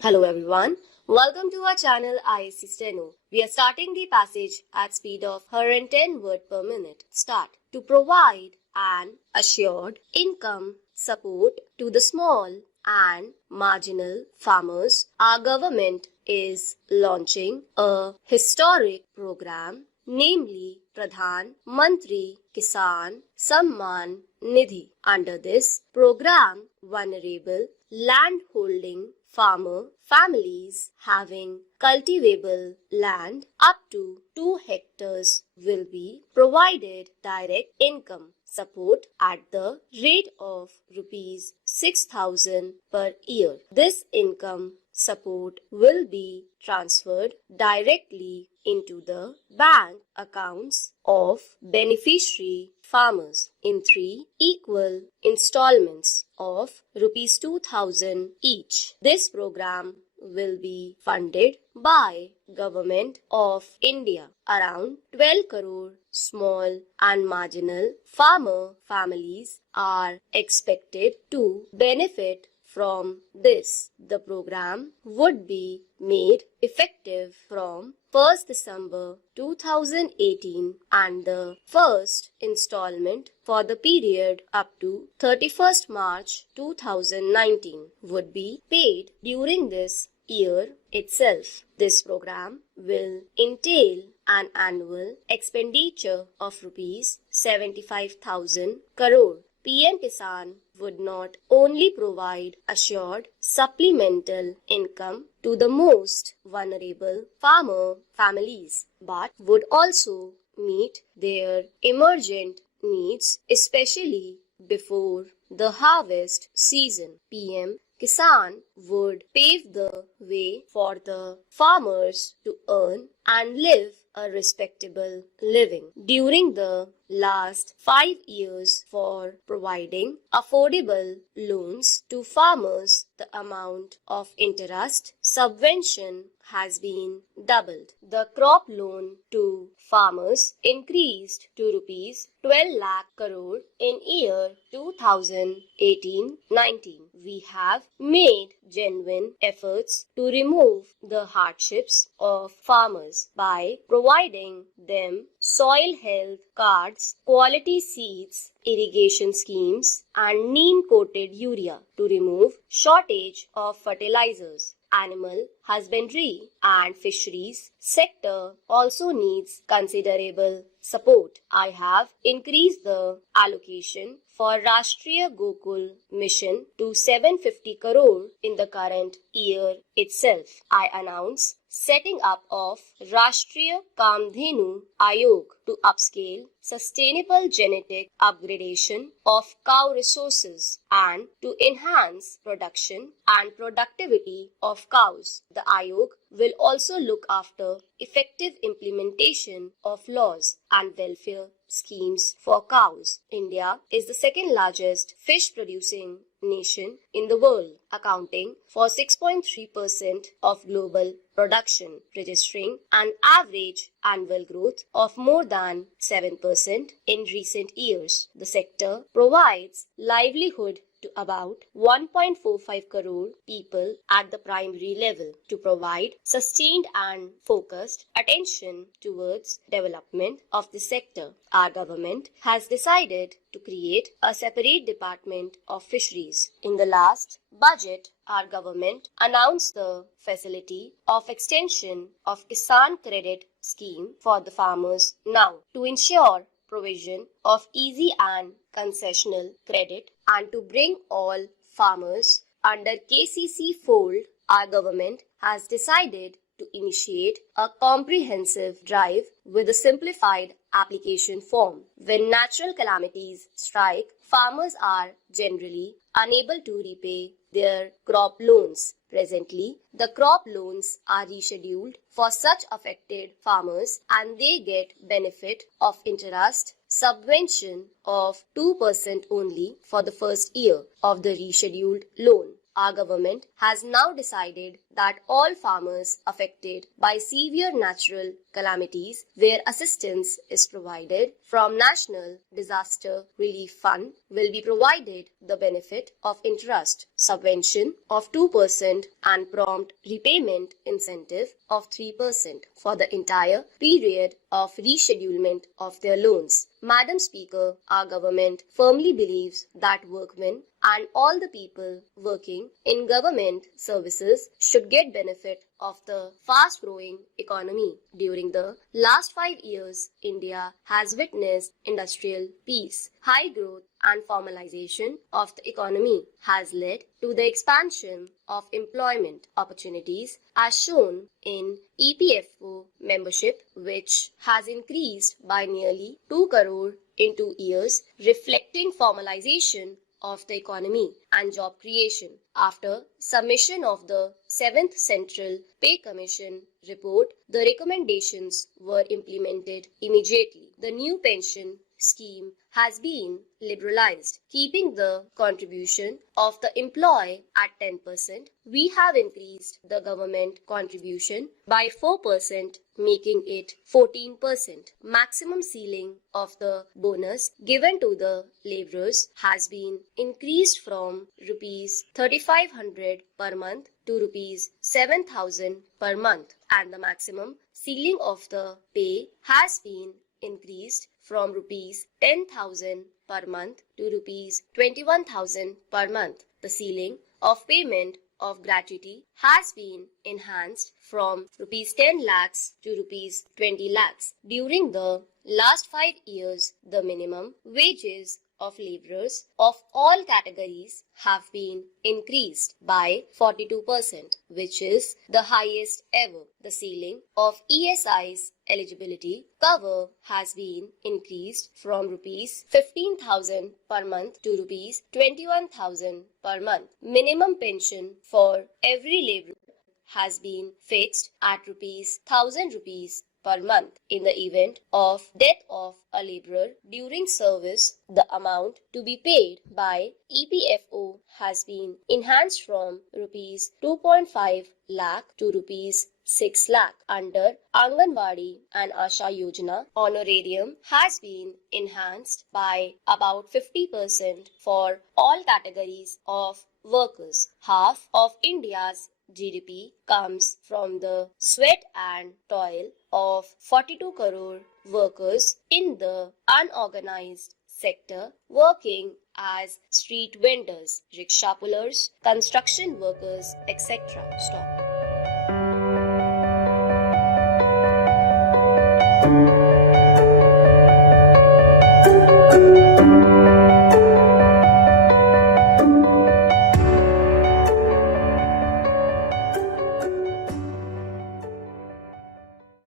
Hello everyone, welcome to our channel Isc Steno. We are starting the passage at speed of 110 words per minute. Start. To provide an assured income support to the small and marginal farmers, our government is launching a historic program, namely Pradhan Mantri Kisan Samman Nidhi. Under this program, vulnerable landholding farmer families having cultivable land up to 2 hectares will be provided direct income support at the rate of rupees 6,000 per year. This income support will be transferred directly into the bank accounts of beneficiary farmers in 3 equal installments of rupees 2,000 each. This program will be funded by Government of India. Around 12 crore small and marginal farmer families are expected to benefit from this. The program would be made effective from 1st December 2018 and the first installment for the period up to 31st March 2019 would be paid during this year itself. This program will entail an annual expenditure of rupees 75,000 crore. PM Kisan would not only provide assured supplemental income to the most vulnerable farmer families, but would also meet their emergent needs, especially before the harvest season. PM Kisan would pave the way for the farmers to earn and live a respectable living. During the last 5 years for providing affordable loans to farmers, the amount of interest subvention has been doubled. The crop loan to farmers increased to rupees 12 lakh crore in year 2018-19. We have made genuine efforts to remove the hardships of farmers by providing them soil health cards, quality seeds, irrigation schemes, and neem-coated urea to remove shortage of fertilizers. Animal husbandry and fisheries sector also needs considerable support. I have increased the allocation for Rashtriya Gokul Mission to 750 crore in the current year itself. I announce setting up of Rashtriya Kamdhenu Ayog to upscale sustainable genetic upgradation of cow resources and to enhance production and productivity of cows. The Ayog will also look after effective implementation of laws and welfare schemes for cows. India is the second largest fish producing nation in the world, accounting for 6.3% of global production, registering an average annual growth of more than 7% in recent years. The sector provides livelihood to about 1.45 crore people at the primary level. To provide sustained and focused attention towards development of the sector, our government has decided to create a separate department of fisheries. In the last budget, our government announced the facility of extension of Kisan Credit Scheme for the farmers now to ensure provision of easy and concessional credit and to bring all farmers under KCC fold. Our government has decided to initiate a comprehensive drive with a simplified application form. When natural calamities strike, farmers are generally unable to repay their crop loans. Presently, the crop loans are rescheduled for such affected farmers and they get benefit of interest subvention of 2% only for the first year of the rescheduled loan. our government has now decided that all farmers affected by severe natural calamities where assistance is provided from National Disaster Relief Fund will be provided the benefit of interest subvention of 2% and prompt repayment incentive of 3% for the entire period of reschedulement of their loans. Madam Speaker, our government firmly believes that workmen and all the people working in government services should get benefit of the fast-growing economy. During the last 5 years, India has witnessed industrial peace, high growth and formalization of the economy has led to the expansion of employment opportunities as shown in EPFO membership, which has increased by nearly 2 crore in 2 years, reflecting formalization of the economy and job creation. After submission of the 7th Central Pay Commission report, the recommendations were implemented immediately. The new pension scheme has been liberalized, keeping the contribution of the employee at 10%. We have increased the government contribution by 4%, making it 14%. Maximum ceiling of the bonus given to the laborers has been increased from rupees 3,500 per month to rupees 7,000 per month, and the maximum ceiling of the pay has been increased from rupees 10,000 per month to rupees 21,000 per month. The ceiling of payment of gratuity has been enhanced from rupees 10 lakhs to rupees 20 lakhs. During the last 5 years, the minimum wages of laborers of all categories have been increased by 42%, which is the highest ever. The ceiling of ESI's eligibility cover has been increased from rupees 15,000 per month to rupees 21,000 per month. Minimum pension for every laborer has been fixed at rupees 1,000 rupees per month. In the event of death of a laborer during service, the amount to be paid by EPFO has been enhanced from rupees 2.5 lakh to rupees 6 lakh. Under Anganwadi and Asha Yojana, honorarium has been enhanced by about 50% for all categories of workers. Half of India's GDP comes from the sweat and toil of 42 crore workers in the unorganized sector working as street vendors, rickshaw pullers, construction workers, etc. Stop.